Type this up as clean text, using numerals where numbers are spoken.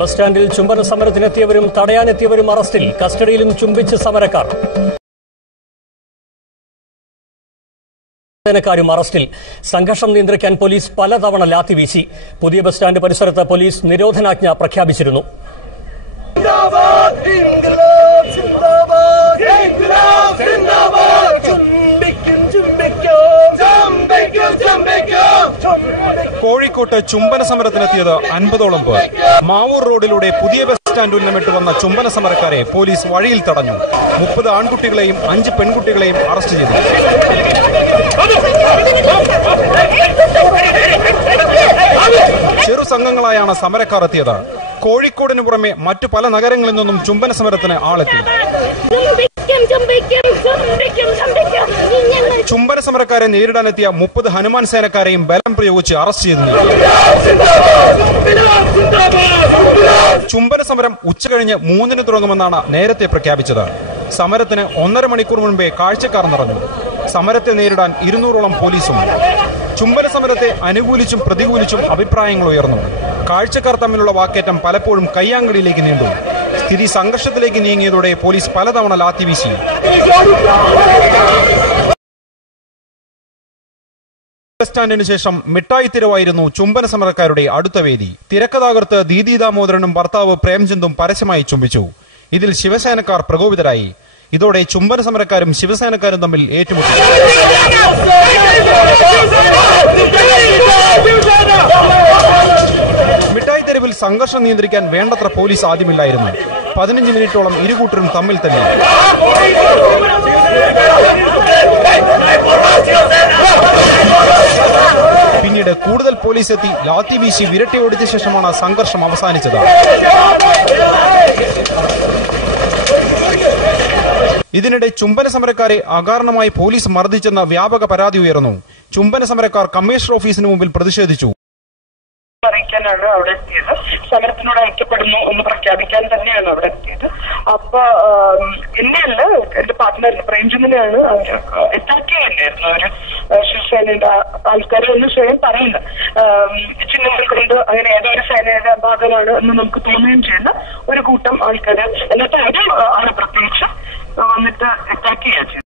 Bus സ്റ്റാൻഡിൽ ചുംബന സമരത്തിനെത്തിയവരും തടയാനെത്തിയവരും അറസ്റ്റിൽ. കസ്റ്റഡിയിലും ചുംബിച്ച് സമരക്കാർ. ും അറസ്റ്റിൽ. സംഘർഷം നിയന്ത്രിക്കാൻ പോലീസ് പലതവണ ലാത്തി വീശി. പുതിയ ബസ് സ്റ്റാൻഡ് പരിസരത്ത് പോലീസ് നിരോധനാജ്ഞ പ്രഖ്യാപിച്ചിരുന്നു. കോഴിക്കോട്ട് ചുംബന സമരത്തിനെത്തിയത് 50ഓളം പേർ. മാവൂർ റോഡിലൂടെ പുതിയ ബസ് സ്റ്റാൻഡ് ഉന്നമിട്ട് വന്ന ചുംബന സമരക്കാരെ പോലീസ് വഴിയിൽ തടഞ്ഞു. 30 ആൺകുട്ടികളെയും 5 പെൺകുട്ടികളെയും അറസ്റ്റ് ചെയ്തു. ചെറു സംഘങ്ങളായാണ് സമരക്കാർ എത്തിയത്. കോഴിക്കോടിന് പുറമെ മറ്റു പല നഗരങ്ങളിൽ നിന്നും ചുംബന സമരത്തിന് ആളെത്തി. ചുംബന സമരക്കാരെ നേരിടാനെത്തിയ 30 ഹനുമാൻ സേനക്കാരെയും ബലം പ്രയോഗിച്ച് അറസ്റ്റ് ചെയ്തു. ചുംബന സമരം ഉച്ചകഴിഞ്ഞ് 3-ന് തുടങ്ങുമെന്നാണ് നേരത്തെ പ്രഖ്യാപിച്ചത്. സമരത്തിന് 1.5 മണിക്കൂർ മുൻപേ കാഴ്ചക്കാർ നിറഞ്ഞു. സമരത്തെ നേരിടാൻ 200ഓളം പോലീസും. ചുംബന സമരത്തെ അനുകൂലിച്ചും പ്രതികൂലിച്ചും അഭിപ്രായങ്ങൾ ഉയർന്നു. കാഴ്ചക്കാർ തമ്മിലുള്ള വാക്കേറ്റം പലപ്പോഴും കയ്യാങ്കളിയിലേക്ക് നീണ്ടു. സ്ഥിതി സംഘർഷത്തിലേക്ക് നീങ്ങിയതോടെ പോലീസ് പലതവണ ലാത്തി വീശി. ബസ് സ്റ്റാൻഡിന് ശേഷം മിഠായി തെരുവായിരുന്നു ചുംബന സമരക്കാരുടെ അടുത്ത വേദി. തിരക്കഥാകൃത്ത് ദീദി ദാമോദരനും ഭർത്താവ് പ്രേംചന്ദും പരസ്യമായി ചുംബിച്ചു. ഇതിൽ ശിവസേനക്കാർ പ്രകോപിതരായി. ഇതോടെ ചുംബന സമരക്കാരും ശിവസേനക്കാരും തമ്മിൽ ഏറ്റുമുട്ടി. മിഠായി തെരുവിൽ സംഘർഷം നിയന്ത്രിക്കാൻ വേണ്ടത്ര പോലീസ് ആദ്യമില്ലായിരുന്നു. 15 മിനിറ്റോളം ഇരുകൂട്ടരും തമ്മിൽ തന്നെ. പിന്നീട് കൂടുതൽ പോലീസ് എത്തി ലാത്തി വീശി വിരട്ടി ഓടിച്ച ശേഷമാണ് സംഘർഷം അവസാനിച്ചത്. ഇതിനിടെ ചുംബന സമരക്കാരെ അകാരണമായി പോലീസ് മർദ്ദിച്ചെന്ന വ്യാപക പരാതി ഉയർന്നു. ചുംബന സമരക്കാർ കമ്മീഷണർ ഓഫീസിന് മുമ്പിൽ പ്രതിഷേധിച്ചു. അറിയിക്കാനാണ് അവിടെ എത്തിയത്. സമരത്തിനോട് ഐക്യപ്പെടുന്നു എന്ന് പ്രഖ്യാപിക്കാൻ തന്നെയാണ് അവിടെ എത്തിയത്. അപ്പൊ എന്നെയല്ല, എന്റെ പാർട്ട്ണറിന് പ്രേംചന്ദിനെയാണ് അവര് അറ്റാക്ക് ചെയ്യാനായിരുന്നു. അവര് ശിവസേനയുടെ ആൾക്കാരെ എന്ന് സ്വയം പറയുന്ന ചിഹ്നങ്ങൾ കൊണ്ട് അങ്ങനെ ഏതൊരു സേനയുടെ ഭാഗമാണ് എന്ന് നമുക്ക് തോന്നുകയും ചെയ്യുന്ന ഒരു കൂട്ടം ആൾക്കാര് എന്നിട്ട് അവരും ആണ് പ്രത്യേകിച്ച് വന്നിട്ട് അറ്റാക്ക് ചെയ്യാൻ ചെയ്തു.